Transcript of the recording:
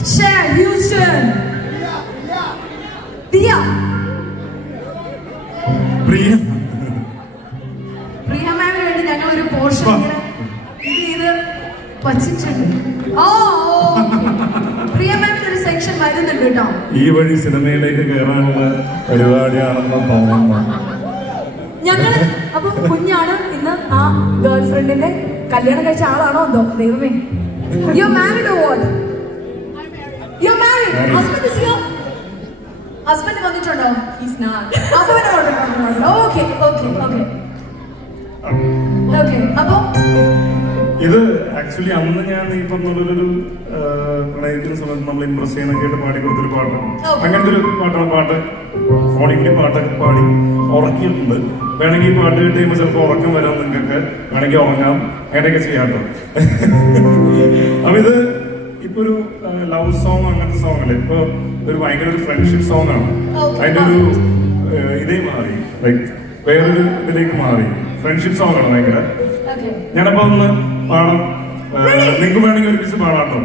Share Houston. Dia. Priya. Priya ma'am ready ഞങ്ങൾ ഒരു portion ഇത് പച്ചിട്ടുണ്ട്. പ്രിയ മാമിന് ഒരു സെക്ഷൻ വരുന്നുണ്ട് കേട്ടോ. ഈ വഴി സിനിമയിലേക്ക് കയറാനുള്ള പരിപാടിയാണെന്ന് തോന്നുന്നു. ഞങ്ങള് അപ്പൊ കുഞ്ഞാണ് ഇന്ന് ആ ഗേൾ ഫ്രണ്ടിന്റെ കല്യാണം കഴിച്ച ആളാണോ എന്തോ ദൈവമേ. You married or what? You married. Husband is here. Husband വന്നിട്ടുണ്ടോ? He's not. അപ്പൊ ഓക്കേ ഓക്കേ ഓക്കേ ഓക്കേ. അപ്പൊ ഇത് ആക്ച്വലി അന്ന് ഞാൻ ഈ പറഞ്ഞൊരു പ്രണയിക്കുന്ന സമയത്ത് നമ്മൾ ഇംപ്രസ് ചെയ്യാനൊക്കെ പാടി കൊടുത്തൊരു പാട്ടാണ്. അങ്ങനത്തെ ഒരു പാട്ടാണ്. പാട്ട് ഫോണിന്റെ പാട്ടൊക്കെ പാടി ഉറക്കിയിട്ടുണ്ട്. വേണമെങ്കിൽ ഈ പാട്ട് കേട്ട് കഴിയുമ്പോൾ ചിലപ്പോൾ ഉറക്കം വരാം. നിങ്ങൾക്കൊക്കെ വേണമെങ്കിൽ ഉറങ്ങാം, അങ്ങനെയൊക്കെ ചെയ്യാട്ടോ. അപ്പൊ ഇത് ഇപ്പൊ ഒരു ലവ് സോങ് അങ്ങനത്തെ സോങ് അല്ലേ, ഇപ്പൊ ഒരു ഭയങ്കര ഒരു ഫ്രണ്ട്ഷിപ്പ് സോങ് ആണ്. അതിന്റെ ഒരു ഇതേ മാറി, ലൈക്ക് വേറൊരു ഇതിലേക്ക് മാറി. ഫ്രണ്ട്ഷിപ്പ് സോങ് ആണ് ഭയങ്കര. ഞാനപ്പോ ഒന്ന് പാടാം, നിങ്ങൾക്ക് വേണമെങ്കിൽ ഒരു പിച്ച് പാടാട്ടോ.